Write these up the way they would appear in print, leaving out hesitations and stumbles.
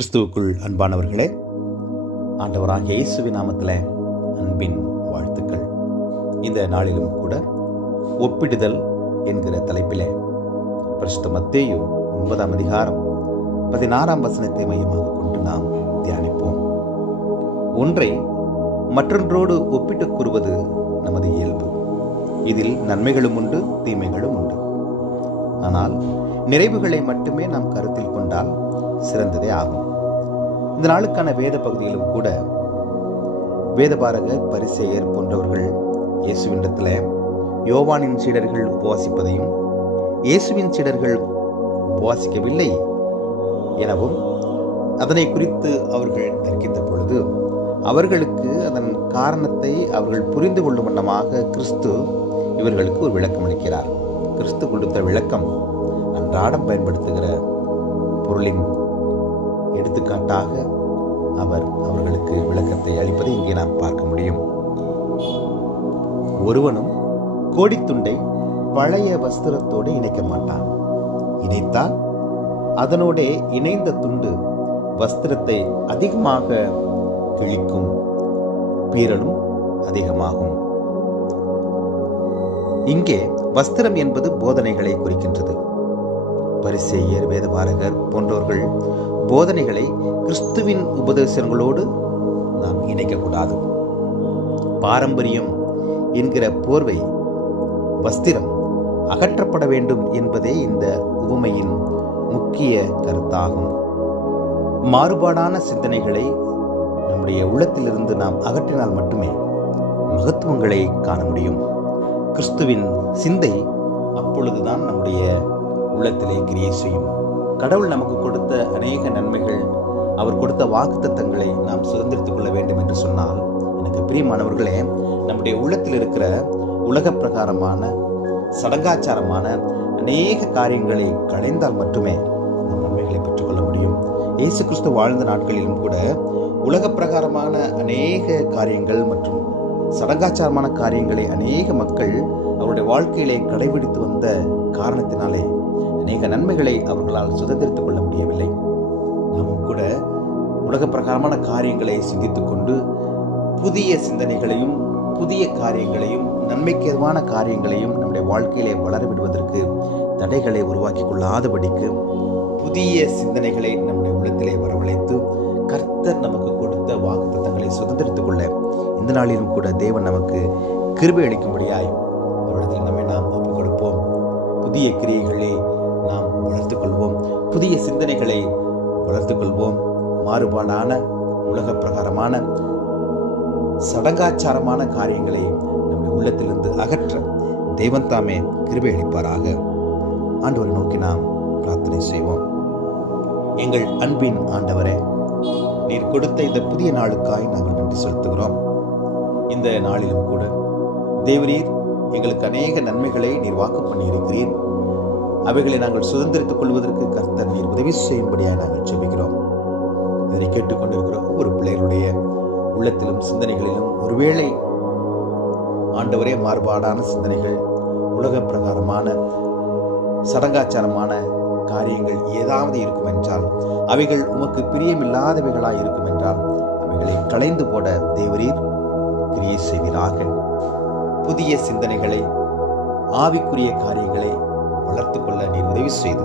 கிறிஸ்துவுக்குள் அன்பானவர்களே, ஆண்டவராகிய இயேசுவின் நாமத்தில் அன்பின் வாழ்த்துக்கள். இந்த நாளிலும் கூட ஒப்பிடுதல் என்கிற தலைப்பிலே பரிசுத்த மத்தேயு 9ஆம் அதிகாரம் 16ஆம் வசனத்தை மையமாக கொண்டு நாம் தியானிப்போம். ஒன்றை மற்றொன்றோடு ஒப்பிட்டுக் கூறுவது நமது இயல்பு. இதில் நன்மைகளும் உண்டு, தீமைகளும் உண்டு. ஆனால் நிறைவுகளை மட்டுமே நாம் கருத்தில் கொண்டால் சிறந்ததே ஆகும். இந்த நாளுக்கான வேத பகுதியிலும் கூட வேதபாரகர், பரிசேயர் போன்றவர்கள் இயேசுவினிடத்தில் யோவானின் சீடர்கள் உபவாசிப்பதையும் இயேசுவின் சீடர்கள் உபவாசிக்கவில்லை எனவும் அதனை குறித்து அவர்கள் தர்க்கித்த பொழுது அவர்களுக்கு அதன் காரணத்தை அவர்கள் புரிந்து கொள்ளும் வண்ணமாக கிறிஸ்து இவர்களுக்கு ஒரு விளக்கம் அளிக்கிறார். கிறிஸ்து கொடுத்த விளக்கம் அன்றாடம் பயன்படுத்துகிற பொருளின் எடுத்துக்காட்டாக அவர்களுக்கு விளக்கத்தை அளிப்பதை இங்கே நாம் பார்க்க முடியும். ஒருவனும் கோடித்துண்டை பழைய வஸ்திரத்தோடு இணைக்க மாட்டான். இணைத்தால் அதனோட இணைந்த துண்டு வஸ்திரத்தை அதிகமாக கிழிக்கும், பீறலும் அதிகமாகும். இங்கே வஸ்திரம் என்பது போதனைகளை குறிக்கின்றது. பரிசேயர், வேதபாரகர் போன்றவர்கள் போதனைகளை கிறிஸ்துவின் உபதேசங்களோடு நாம் இணைக்கக்கூடாது. பாரம்பரியம் என்கிற போர்வை வஸ்திரம் அகற்றப்பட வேண்டும் என்பதே இந்த உவமையின் முக்கிய கருத்தாகும். மாறுபாடான சிந்தனைகளை நம்முடைய உள்ளத்திலிருந்து நாம் அகற்றினால் மட்டுமே மகத்துவங்களை காண முடியும். கிறிஸ்துவின் சிந்தை அப்பொழுதுதான் நம்முடைய உள்ளத்திலே கிரியை செய்யும். கடவுள் நமக்கு கொடுத்த அநேக நன்மைகள், அவர் கொடுத்த வாக்குத்தத்தங்களை நாம் சுதந்திரித்துக் கொள்ள வேண்டும் என்று சொன்னால், எனக்கு பிரியமானவர்களே, நம்முடைய உள்ளத்தில் இருக்கிற உலக பிரகாரமான சடங்காச்சாரமான அநேக காரியங்களை களைந்தால் மட்டுமே நம் நன்மைகளை பெற்றுக்கொள்ள முடியும். இயேசு கிறிஸ்து வாழ்ந்த நாட்களிலும் கூட உலக பிரகாரமான அநேக காரியங்கள் மற்றும் சடங்காச்சாரமான காரியங்களை அநேக மக்கள் அவருடைய வாழ்க்கையிலே கடைபிடித்து வந்த காரணத்தினாலே அநேக நன்மைகளை அவர்களால் சுதந்திரித்துக் கொள்ள முடியவில்லை. நாமும் கூட உலக பிரகாரமான காரியங்களை சிந்தித்துக் கொண்டு புதிய சிந்தனைகளையும் புதிய காரியங்களையும் நன்மைக்கேதுவான காரியங்களையும் நம்முடைய வாழ்க்கையிலே வளரவிடுவதற்கு தடைகளை உருவாக்கி கொள்ளாதபடிக்கு புதிய சிந்தனைகளை நம்முடைய உள்ளத்திலே வரவழைத்து கர்த்தர் நமக்கு கொடுத்த வாக்குத்தத்தங்களை சுதந்திரித்துக் கொள்ள இந்த நாளிலும் கூட தேவன் நமக்கு கிருபை அளிக்கும்படியாய் அவரிடத்தில் நம்மை நாம் ஒப்புக் கொடுப்போம். புதிய கிரியைகளை நாம் வளர்த்துக் கொள்வோம், புதிய சிந்தனைகளை வளர்த்துக் கொள்வோம். மாறுபாடான உலக பிரகாரமான சடங்காச்சாரமான காரியங்களை நம்முடைய உள்ளத்திலிருந்து அகற்ற தெய்வம் தாமே கிருபை அளிப்பாராக. ஆண்டவரை நோக்கி நாம் பிரார்த்தனை செய்வோம். எங்கள் அன்பின் ஆண்டவரே, நீர் கொடுத்த இந்த புதிய நாளுக்காய் நாங்கள் நன்றி செலுத்துகிறோம். இந்த நாளிலும் கூட தேவரீர் எங்களுக்கு அநேக நன்மைகளை நீர் வாக்கு பண்ணியிருக்கிறீர். அவைகளை நாங்கள் சுதந்திரித்துக் கொள்வதற்கு கர்த்தர் நீர் உதவி செய்யும்படியாக நாங்கள் ஜெபிக்கிறோம். இதனை கேட்டுக்கொண்டிருக்கிற ஒவ்வொரு பிள்ளைகளுடைய உள்ளத்திலும் சிந்தனைகளிலும் ஒருவேளை ஆண்டவரே மாறுபாடான சிந்தனைகள், உலக பிரகாரமான சடங்காச்சாரமான காரியங்கள் ஏதாவது இருக்கும் என்றால், அவைகள் உமக்கு பிரியமில்லாதவைகளாய் இருக்கும் என்றால், அவைகளை களைந்து போட தேவரீர் கிரியை செய்வீராக. புதிய சிந்தனைகளை, ஆவிக்குரிய காரியங்களை வளர்த்துக் கொள்ள நீர் உதவி செய்து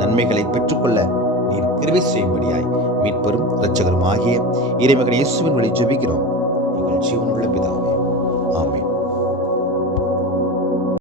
நன்மைகளை பெற்றுக்கொள்ள நீர் கிருபை செய்யும்படியாய் மீட்பரும் இரட்சகரும் ஆகிய இறைமகன் இயேசுவின் வழி ஜெபிக்கிறோம் எங்கள் ஜீவனுள்ள பிதாவே.